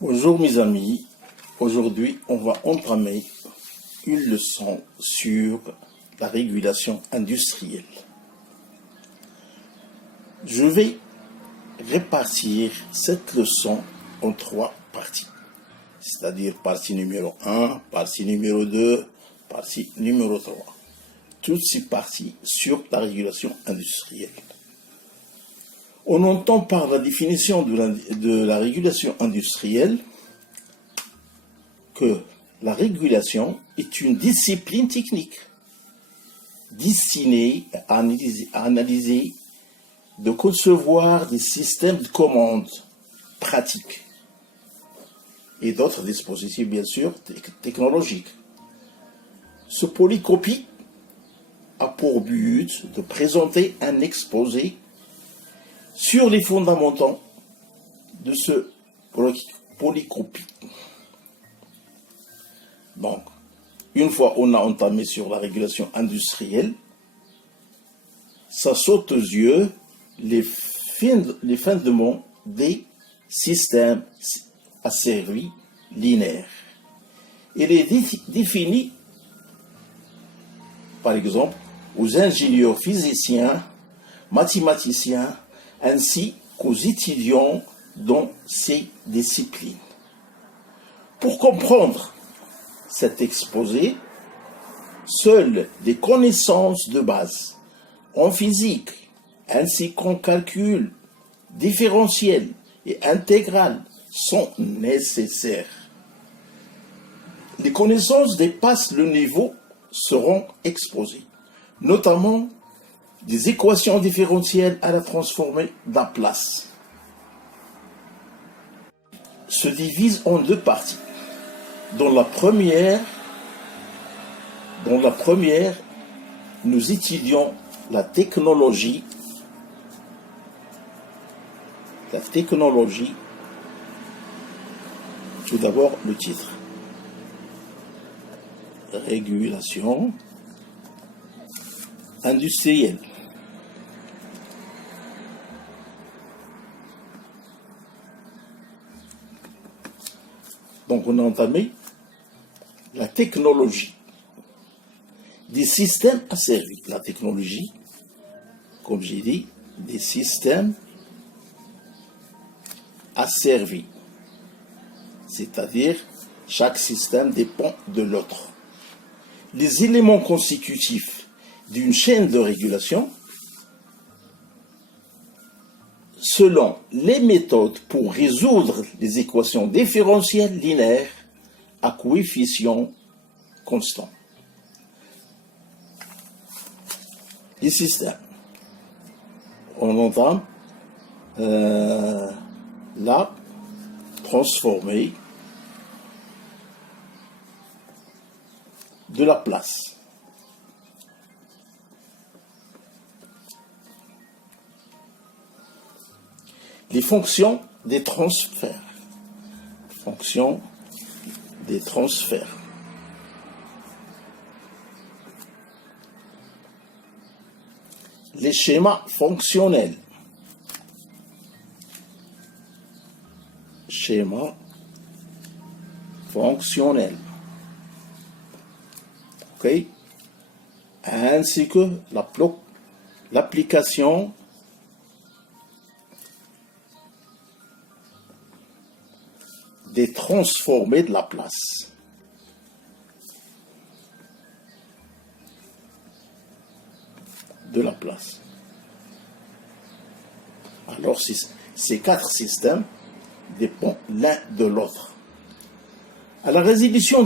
Bonjour mes amis, aujourd'hui on va entamer une leçon sur la régulation industrielle. Je vais répartir cette leçon en 3 parties, c'est-à-dire partie numéro 1, partie numéro 2, partie numéro 3. Toutes ces parties sur la régulation industrielle. On entend par la définition de la régulation industrielle que la régulation est une discipline technique destinée à analyser, de concevoir des systèmes de commande pratiques et d'autres dispositifs, bien sûr, technologiques. Ce polycopie a pour but de présenter un exposé sur les fondamentaux de ce polycopie. Donc, une fois on a entamé sur la régulation industrielle, ça saute aux yeux les fondements des systèmes asservis linéaires. Il est défini, par exemple, aux ingénieurs physiciens, mathématiciens, ainsi qu'aux étudiants dans ces disciplines. Pour comprendre cet exposé, seules des connaissances de base en physique, ainsi qu'en calcul différentiel et intégral sont nécessaires. Les connaissances dépassent le niveau seront exposées, notamment des équations différentielles à la transformée Laplace. Se divise en 2 parties. Dans la première, nous étudions la technologie, tout d'abord le titre. Régulation industrielle. Donc on a entamé la technologie des systèmes asservis. La technologie, comme j'ai dit, des systèmes asservis. C'est-à-dire, chaque système dépend de l'autre. Les éléments constitutifs d'une chaîne de régulation, selon les méthodes pour résoudre les équations différentielles linéaires à coefficients constants. Les systèmes. On entame la transformée de Laplace. Les fonctions des transferts. Fonctions des transferts. Les schémas fonctionnels. Schéma fonctionnel. OK? Ainsi que l'application des transformés de Laplace. Alors, ces 4 systèmes dépendent l'un de l'autre. À la résolution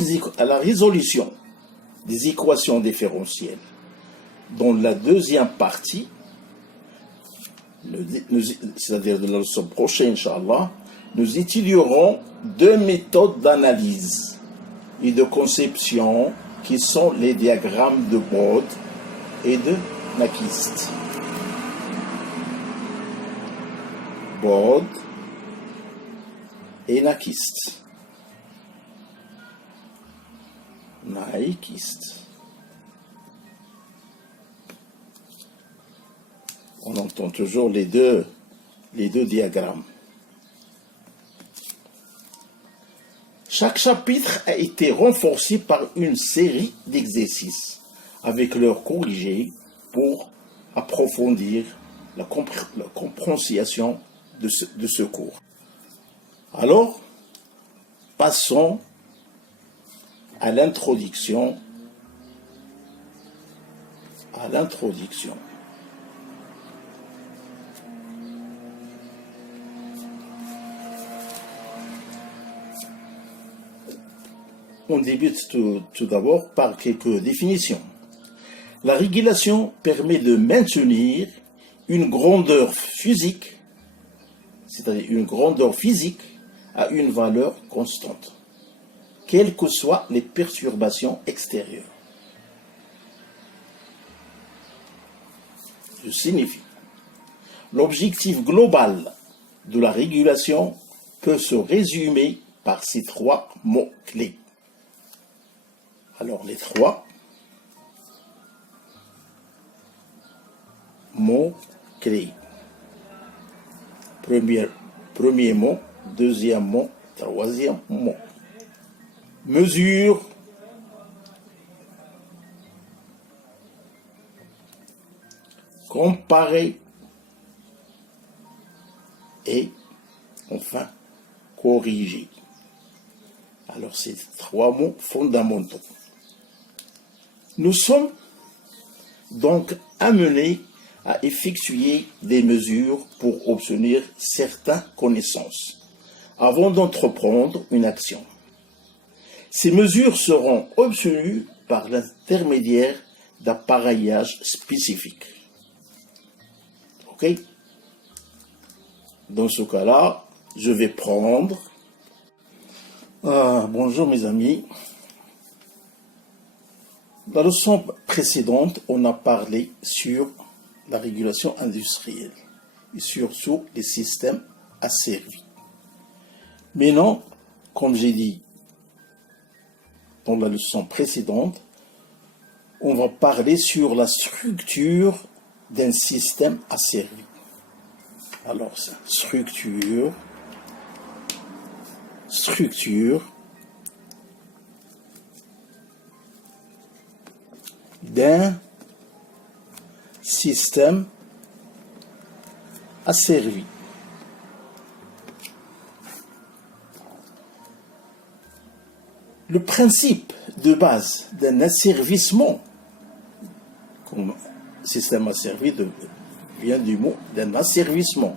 des équations différentielles, dans la deuxième partie, c'est-à-dire de la leçon prochaine, Inch'Allah, nous étudierons 2 méthodes d'analyse et de conception qui sont les diagrammes de Bode et de Nyquist. Bode et Nyquist. On entend toujours les deux diagrammes. Chaque chapitre a été renforcé par une série d'exercices avec leurs corrigés pour approfondir la compréhension de ce cours. Alors, passons à l'introduction. On débute tout d'abord par quelques définitions. La régulation permet de maintenir une grandeur physique, c'est-à-dire une grandeur physique, à une valeur constante, quelles que soient les perturbations extérieures. Ce signifie, l'objectif global de la régulation peut se résumer par ces trois mots-clés. Alors, les trois mots-clés. Premier mot, deuxième mot, troisième mot. Mesure, comparer et enfin corriger. Alors, c'est trois mots fondamentaux. Nous sommes donc amenés à effectuer des mesures pour obtenir certaines connaissances avant d'entreprendre une action. Ces mesures seront obtenues par l'intermédiaire d'appareillages spécifiques. OK? Dans ce cas-là, je vais prendre... bonjour mes amis. La leçon précédente, on a parlé sur la régulation industrielle et surtout les systèmes asservis. Maintenant, comme j'ai dit dans la leçon précédente, on va parler sur la structure d'un système asservi. Alors, ça, structure d'un système asservi. Le principe de base d'un asservissement, comme système asservi vient du mot d'un asservissement,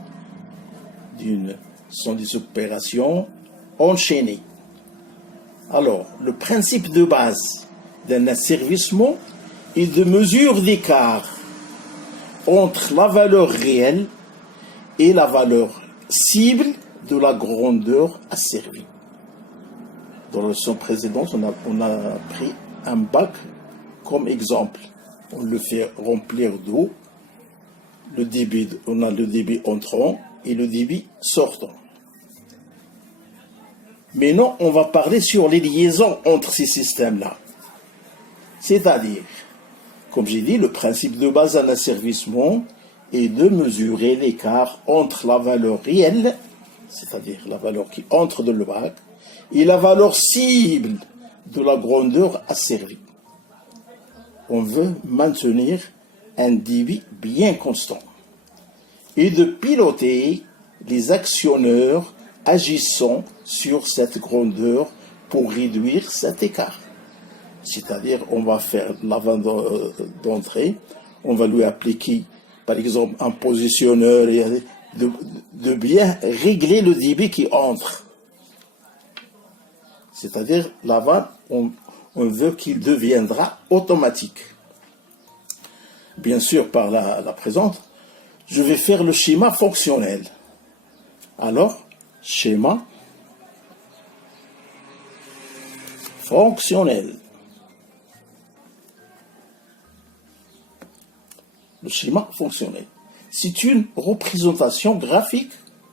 sont des opérations enchaînées. Alors, le principe de base d'un asservissement est de mesure d'écart entre la valeur réelle et la valeur cible de la grandeur asservie. Dans la leçon précédente, on a pris un bac comme exemple. On le fait remplir d'eau. On a le débit entrant et le débit sortant. Maintenant, on va parler sur les liaisons entre ces systèmes-là. C'est-à-dire, comme j'ai dit, le principe de base d'un asservissement est de mesurer l'écart entre la valeur réelle, c'est-à-dire la valeur qui entre dans le bac, et la valeur cible de la grandeur asservie. On veut maintenir un débit bien constant et de piloter les actionneurs agissant sur cette grandeur pour réduire cet écart. C'est-à-dire, on va faire l'avant d'entrée, on va lui appliquer, par exemple, un positionneur et de bien régler le débit qui entre. C'est-à-dire, l'avant, on veut qu'il deviendra automatique. Bien sûr, par la présente, je vais faire le schéma fonctionnel. Alors, schéma fonctionnel. Le schéma fonctionnel. C'est une représentation graphique,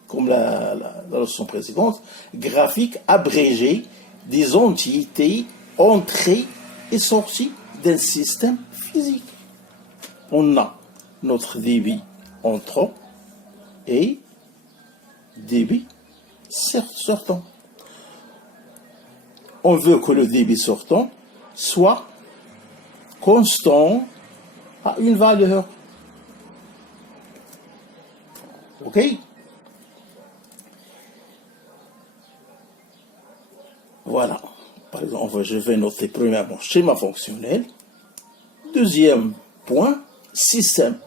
comme la leçon précédente, graphique abrégée des entités entrées et sorties d'un système physique. On a notre débit entrant et débit sortant. on veut que le débit sortant soit constant à une valeur. OK? Voilà. Par exemple, je vais noter premièrement schéma fonctionnel. Deuxième point, système.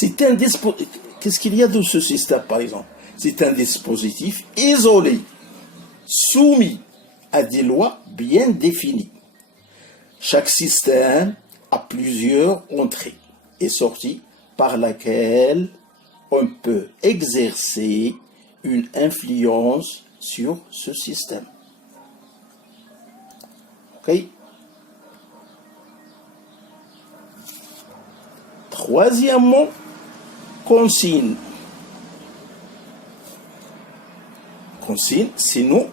Qu'est-ce qu'il y a de ce système, par exemple? C'est un dispositif isolé, soumis à des lois bien définies. Chaque système a plusieurs entrées et sorties par laquelle on peut exercer une influence sur ce système. OK? Troisièmement, consigne. Consigne, c'est nous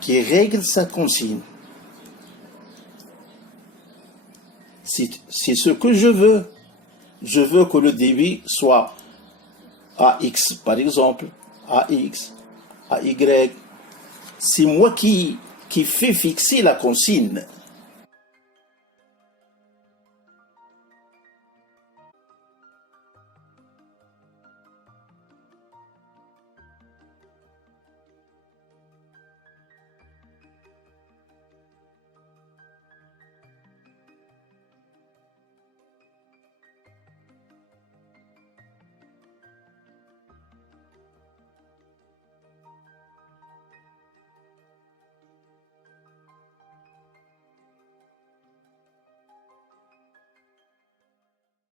qui règle sa consigne. C'est ce que je veux. Je veux que le débit soit AX, par exemple, AX, AY. C'est moi qui fais fixer la consigne.